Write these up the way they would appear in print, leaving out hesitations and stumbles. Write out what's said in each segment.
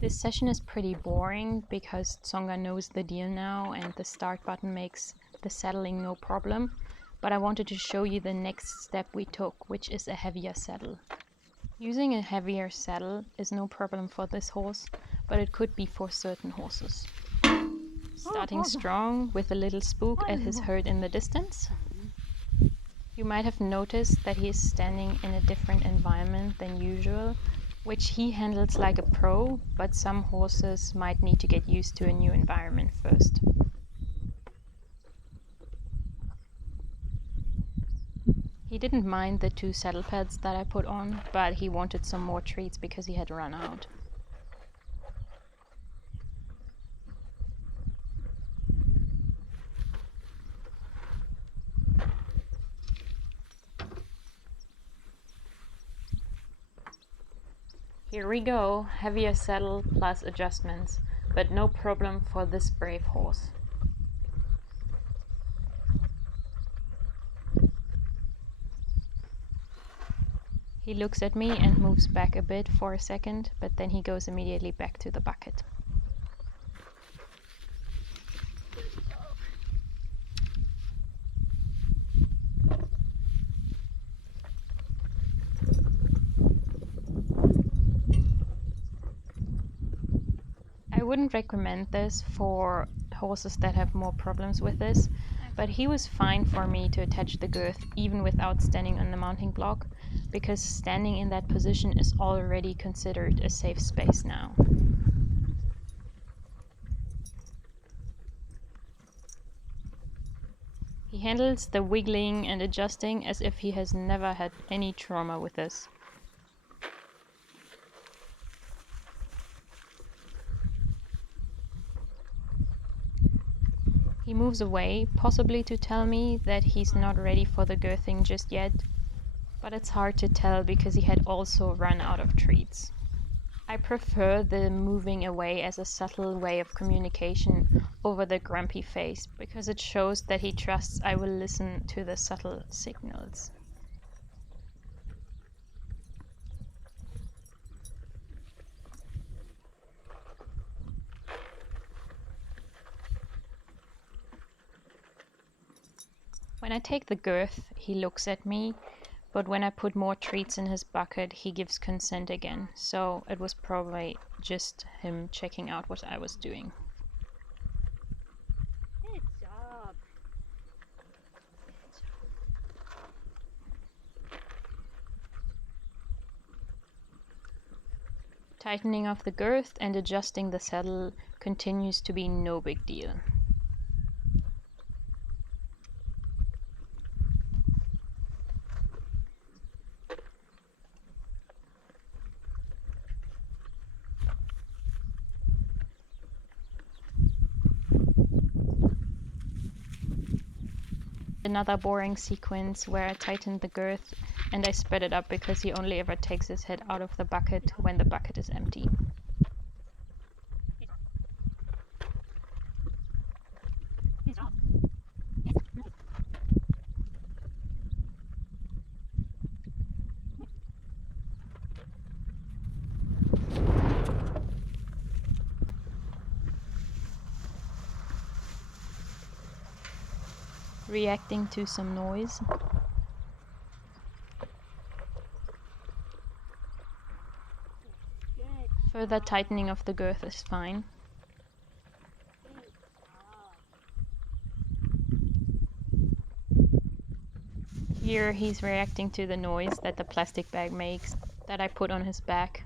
This session is pretty boring because Tsonga knows the deal now and the start button makes the saddling no problem, but I wanted to show you the next step we took, which is a heavier saddle. Using a heavier saddle is no problem for this horse, but it could be for certain horses. Starting strong with a little spook at his herd in the distance. You might have noticed that he is standing in a different environment than usual, which he handles like a pro, but some horses might need to get used to a new environment first. He didn't mind the 2 saddle pads that I put on, but he wanted some more treats because he had run out. Here we go, heavier saddle plus adjustments, but no problem for this brave horse. He looks at me and moves back a bit for a second, but then he goes immediately back to the bucket. I wouldn't recommend this for horses that have more problems with this, but he was fine for me to attach the girth even without standing on the mounting block, because standing in that position is already considered a safe space now. He handles the wiggling and adjusting as if he has never had any trauma with this. He moves away, possibly to tell me that he's not ready for the girthing just yet, but it's hard to tell because he had also run out of treats. I prefer the moving away as a subtle way of communication over the grumpy face because it shows that he trusts I will listen to the subtle signals. When I take the girth, he looks at me, but when I put more treats in his bucket, he gives consent again, so it was probably just him checking out what I was doing. Good job. Tightening of the girth and adjusting the saddle continues to be no big deal. Another boring sequence where I tightened the girth and I sped it up because he only ever takes his head out of the bucket when the bucket is empty. Reacting to some noise. Good. Further tightening of the girth is fine. Good job. Here he's reacting to the noise that the plastic bag makes that I put on his back.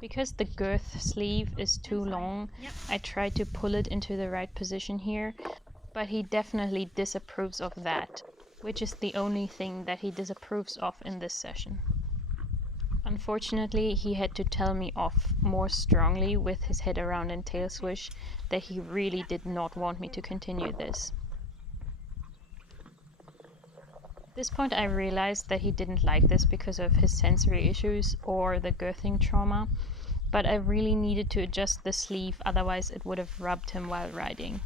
Because the girth sleeve is too long, I tried to pull it into the right position here, but he definitely disapproves of that, which is the only thing that he disapproves of in this session. Unfortunately, he had to tell me off more strongly with his head around and tail swish that he really did not want me to continue this. At this point I realized that he didn't like this because of his sensory issues or the girthing trauma, but I really needed to adjust the sleeve, otherwise it would have rubbed him while riding.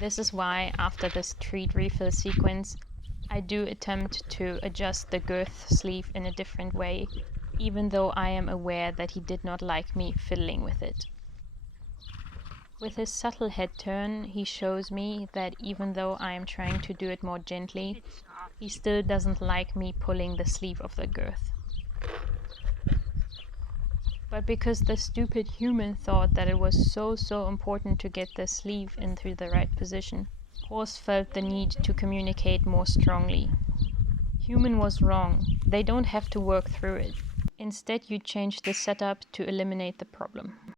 This is why, after this treat refill sequence, I do attempt to adjust the girth sleeve in a different way, even though I am aware that he did not like me fiddling with it. With his subtle head turn, he shows me that even though I am trying to do it more gently, he still doesn't like me pulling the sleeve of the girth. But because the stupid human thought that it was so important to get the sleeve into the right position, horse felt the need to communicate more strongly. Human was wrong. They don't have to work through it. Instead, you change the setup to eliminate the problem.